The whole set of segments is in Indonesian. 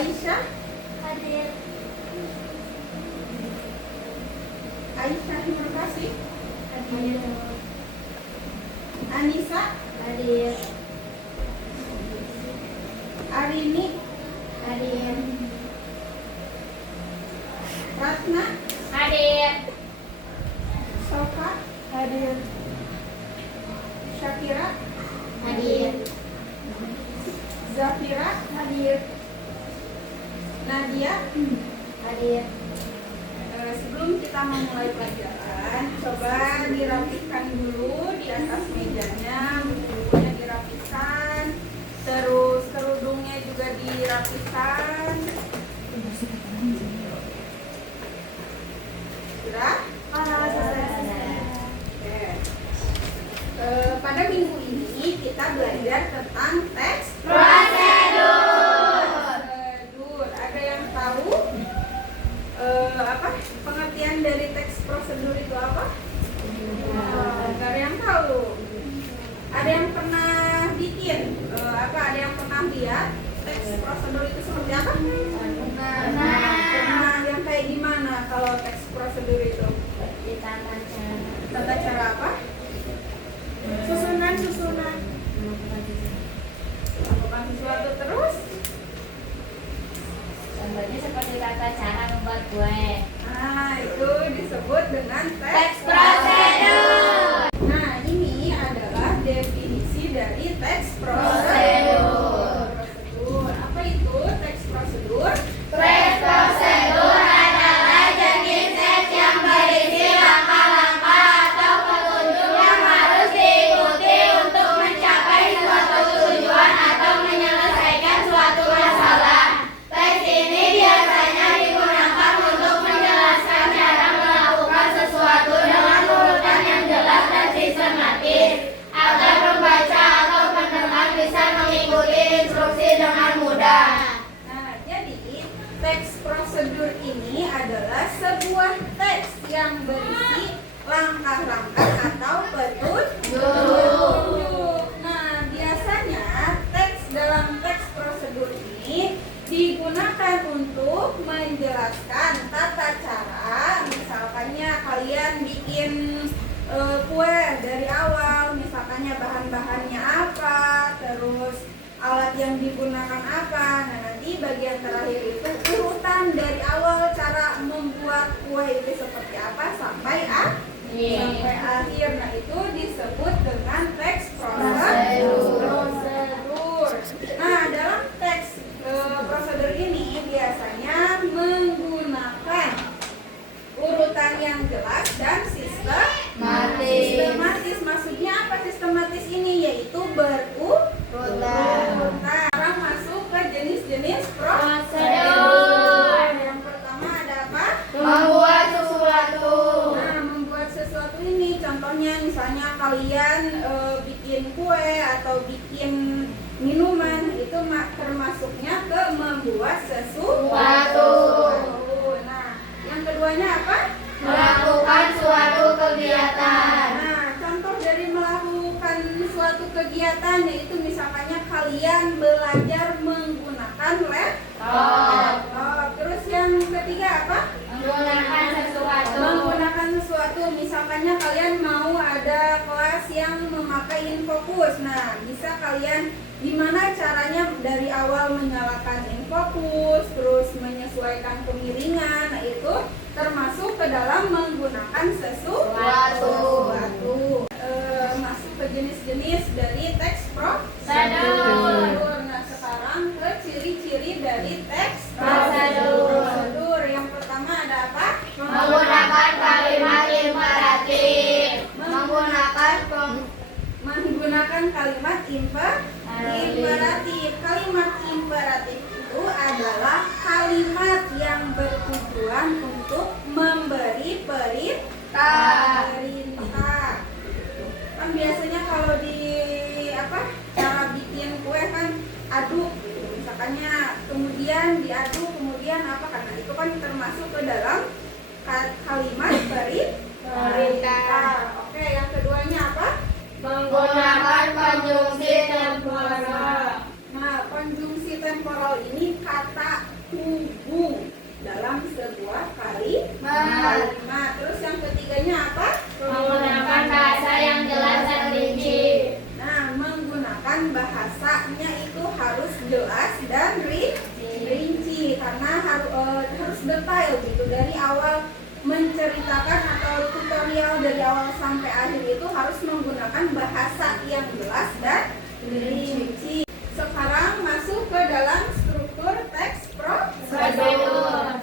Aisyah. Hadir. Aisyah Nurkasih. Hadir. Anissa. Hadir. Arini. Hadir. Ratna. Hadir. Sofa. Hadir. Syakira. Hadir. Zafira. Hadir. Nadia. Hadir. Sebelum kita memulai pelajaran, coba dirapikan dulu di atas mejanya, buku-bukunya dirapikan, terus kerudungnya juga dirapikan. Sudah? Oke. Pada minggu ini kita belajar tentang teks Prosedur. Ada yang tahu apa pengertian dari teks prosedur itu apa? Nggak ada yang tahu. Ada yang pernah bikin ada yang pernah lihat teks prosedur itu seperti apa? Pernah. Yang kayak gimana kalau teks prosedur itu? Tata cara apa? Susunan. Lakukan sesuatu terus. Contohnya seperti tata cara membuat kue. Nah, itu disebut dengan Teks prosedur. Nah, ini adalah definisi dari teks Prosedur. Prosedur. Apa itu teks prosedur? Teks prosedur adalah jenis teks yang berisi langkah-langkah atau petunjuk yang harus diikuti untuk mencapai suatu tujuan atau menyelesaikan suatu masalah. Teks ini biasanya digunakan untuk menjelaskan cara melakukan sesuatu dengan urutan yang jelas dan sistematis, agar pembaca atau pendengar bisa mengikuti instruksi dengan mudah. Nah, jadi teks prosedur ini adalah sebuah teks yang berisi langkah-langkah atau petunjuk. Nah, biasanya teks dalam teks prosedur ini digunakan untuk menjelaskan tata cara. Misalkannya kalian bikin kue dari awal, misalkannya bahan-bahannya apa, terus alat yang digunakan apa. Nah, nanti bagian terakhir itu urutan dari awal cara membuat kue itu seperti apa sampai akhir. Nah, itu disebut dengan teks prosedur. Nah, dalam teks prosedur ini biasanya menggunakan urutan yang jelas dan sistematis. Maksudnya apa sistematis ini? Yaitu berurutan. Sekarang masuk ke jenis-jenis prosedur. Yang pertama ada apa? Membuat sesuatu. Nah, membuat sesuatu ini contohnya misalnya kalian bikin kue atau bikin minuman, itu termasuknya ke membuat sesuatu. Nah, yang keduanya apa? Melakukan suatu kegiatan. Nah, contoh dari melakukan suatu kegiatan yaitu misalkannya kalian belajar menggunakan laptop. Terus yang ketiga apa? Menggunakan sesuatu. Menggunakan sesuatu, misalkannya kalian mau ada kelas yang memakai infocus. Nah, bisa kalian gimana caranya dari awal menyalakan infocus, terus menyesuaikan kemiringan. Nah, itu termasuk ke dalam menggunakan sesuatu. Masuk ke jenis-jenis dari teks prosedur. Nah, sekarang ke ciri-ciri dari teks prosedur. Yang pertama ada apa? Menggunakan kalimat imperatif. Menggunakan kalimat imperatif. Kalimat imperatif itu adalah kalimat yang bertujuan untuk memberi perintah. Kan biasanya kalau di cara bikin kue kan aduk, misalkannya kemudian diaduk, kemudian karena itu kan termasuk ke dalam kalimat perintah. Oke, yang keduanya apa? Menggunakan konjungsi temporal. Nah, konjungsi temporal ini kata tubuh dalam sebuah kalimat. Terus yang ketiganya apa? Menggunakan bahasa yang jelas dan rinci. Nah, menggunakan bahasanya itu harus jelas dan rinci karena harus detail gitu. Dari awal menceritakan atau tutorial dari awal sampai akhir itu harus menggunakan bahasa yang jelas dan rinci. Sekarang masuk ke dalam struktur teks prosedur.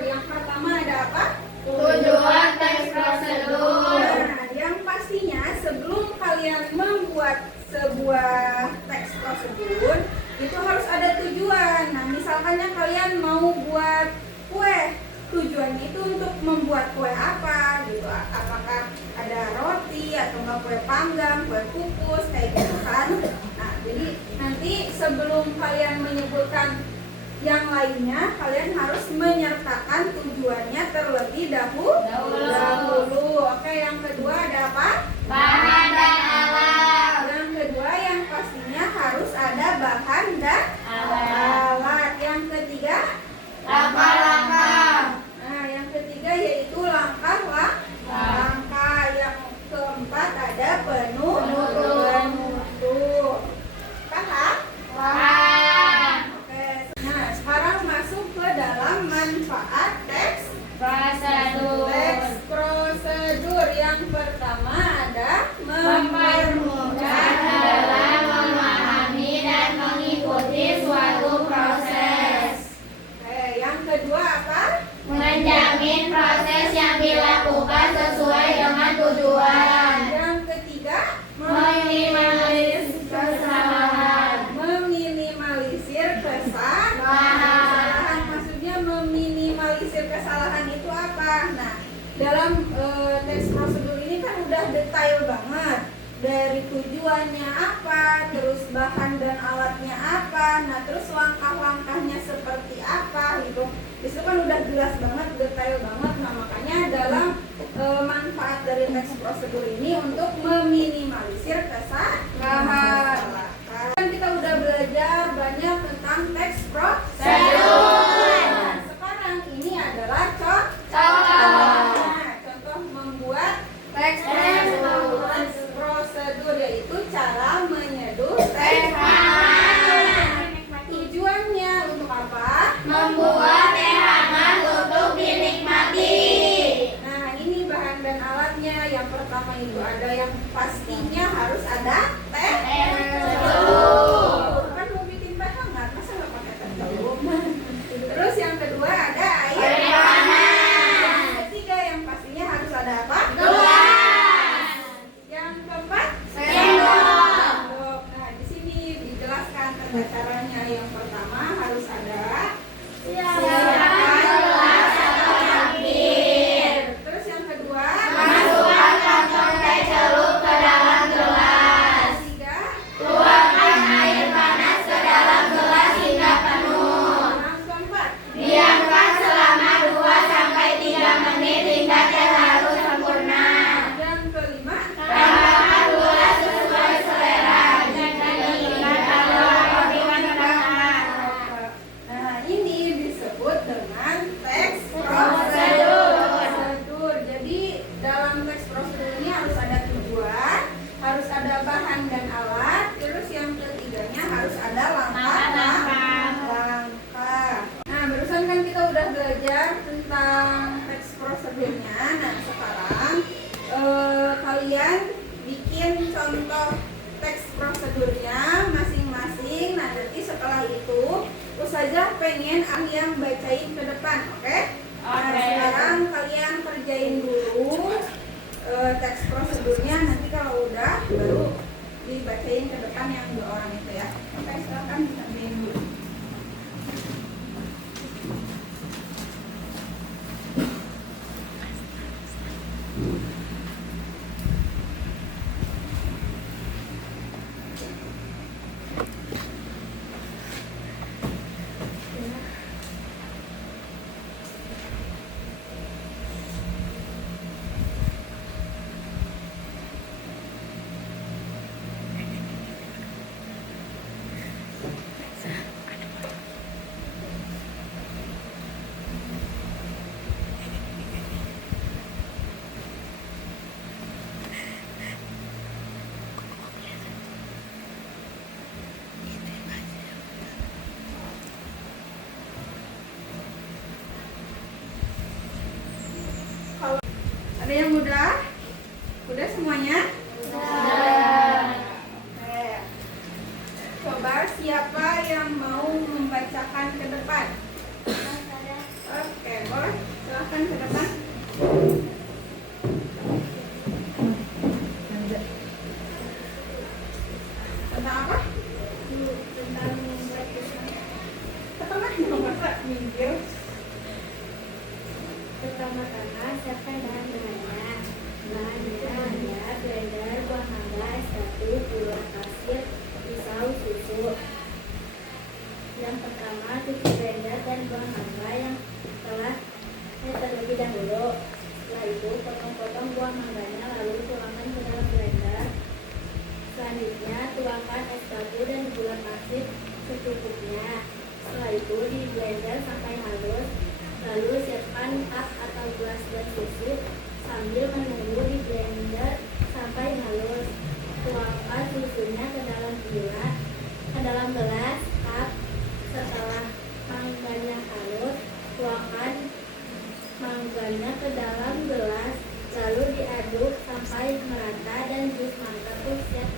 Yang pertama ada apa? Tujuan teks prosedur. Nah, yang pastinya sebelum kalian membuat sebuah teks prosedur itu harus ada tujuan. Nah, misalkannya kalian mau buat kue, tujuannya itu untuk membuat kue apa gitu? Apakah ada roti atau enggak kue panggang, kue kukus kayak gitu kan? Nah, jadi nanti sebelum kalian menyebutkan yang lainnya, kalian harus menyertakan tujuannya terlebih dahulu. Oke, yang kedua ada apa? Bahan dan alat. Yang kedua yang pastinya harus ada bahan dan alat. Yang ketiga, Langkah-langkah. nah yang ketiga yaitu langkah. Yang keempat ada penutup. Paham? Paham. Oke. Nah, sekarang masuk ke dalam manfaat teks Prosedur. prosedur. Yang pertama ada Mempermudah dalam memahami dan mengikuti suatu proses. Oke, yang kedua apa? Menjamin proses yang dilakukan sesuai dengan tujuan. Yang ketiga, Meminimalisir kesalahan. meminimalisir kesalahan. Maksudnya meminimalisir kesalahan itu apa? Nah, dalam teks prosedur ini kan udah detail banget. Dari tujuannya apa, terus bahan dan alatnya apa, nah terus langkah-langkahnya seperti apa gitu. Itu kan udah jelas banget, detail banget. Nah, makanya dalam manfaat dari teks prosedur ini untuk meminimalisir kesalahan. Kan kita udah belajar banyak tentang teks prosedur. Nah, sekarang ini adalah contoh membuat teks prosedur, yaitu cara menyeduh teh hangat. Tujuannya untuk apa? Membuat teh hangat untuk dinikmati. Nah, ini bahan dan alatnya. Yang pertama itu ada yang pastinya harus ada teh teduh. Kan mau bikin teh hangat, masa nggak pakai teh teduh? Terus yang kedua ada air panas. Yang ketiga yang pastinya harus ada apa? Gelas. Yang keempat Sendok. Nah, di sini dijelaskan tata caranya. Yang pertama harus ada Siapkan gelas atau cangkir. Terus yang kedua, Masukkan kantong teh celup ke dalam gelas. ketiga, Tuangkan air panas ke dalam gelas hingga penuh. yang keempat. Diamkan selama 2-3 menit hingga teh larut sempurna. Yang kelima, Tambahkan gula sesuai selera. Jika diinginkan atau dimanfaatkan. nah ini disebut dengan teks Prosedur. prosedur. Jadi dalam teks prosedur ini harus ada tujuan, harus ada bahan dan alat, terus yang ketiganya harus ada langkah. Nah, barusan kan kita udah belajar tentang teks prosedurnya. Nah, sekarang kalian bikin contoh teks prosedurnya masing-masing. Nah, nanti setelah itu Ustazah pengen yang bacain ke depan, oke? Nah, Oke. sekarang kalian kerjain dulu teks prosedurnya. Nanti kalau udah baru dibacain ke depan yang 2 orang itu ya. Oke, silakan dikerjain dulu. Ada yang udah? Udah semuanya? Oke. Coba siapa yang mau membacakan ke depan? Oke, boleh. Silahkan ke depan. Tentang apa? Tentang baptisan. Tengah masa minggir. Pertama-tama siapkan bahan-bahannya. Bahan-bahannya blender, buah mangga, es batu, gula pasir, pisau, susu. Yang pertama cuci blender dan buah mangga yang telah terlebih dahulu. Setelah itu potong-potong buah mangganya lalu tuangkan ke dalam blender. Selanjutnya tuangkan es batu dan gula pasir secukupnya. Setelah itu di blender sampai halus. Lalu siapkan cup atau gelas dan susu sambil menunggu di blender sampai halus. Tuangkan susunya ke dalam gelas cup. Setelah mangganya halus, tuangkan mangganya ke dalam gelas. Lalu diaduk sampai merata dan jus mangga pun siap.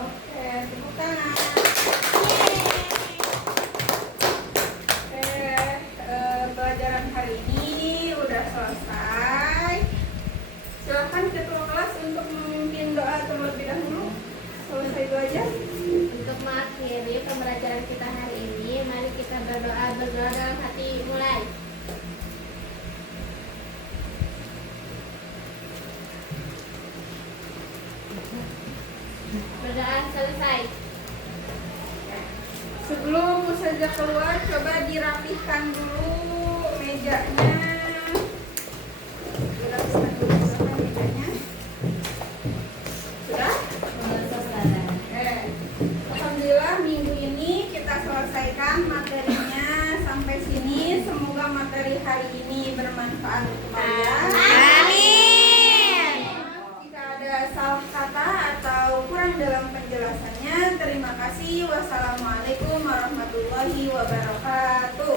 Oke, tepuk tangan. Pelajaran hari ini udah selesai. Silakan ketua kelas untuk memimpin doa terlebih dahulu. Selesai itu aja. Untuk mengakhiri pembelajaran kita hari ini, mari kita berdoa dalam hati. Mulai. Berdoa selesai. Sebelum Ustazah keluar, coba dirapihkan dulu mejanya. Dirapihkan dulu silakan mejanya. Sudah? Alhamdulillah minggu ini kita selesaikan materinya sampai sini. Semoga materi hari ini bermanfaat untuk kalian. Amin. Jika ada salah kata atau kurang dalam penjelasannya, terima kasih. Wassalamualaikum warahmatullahi wabarakatuh.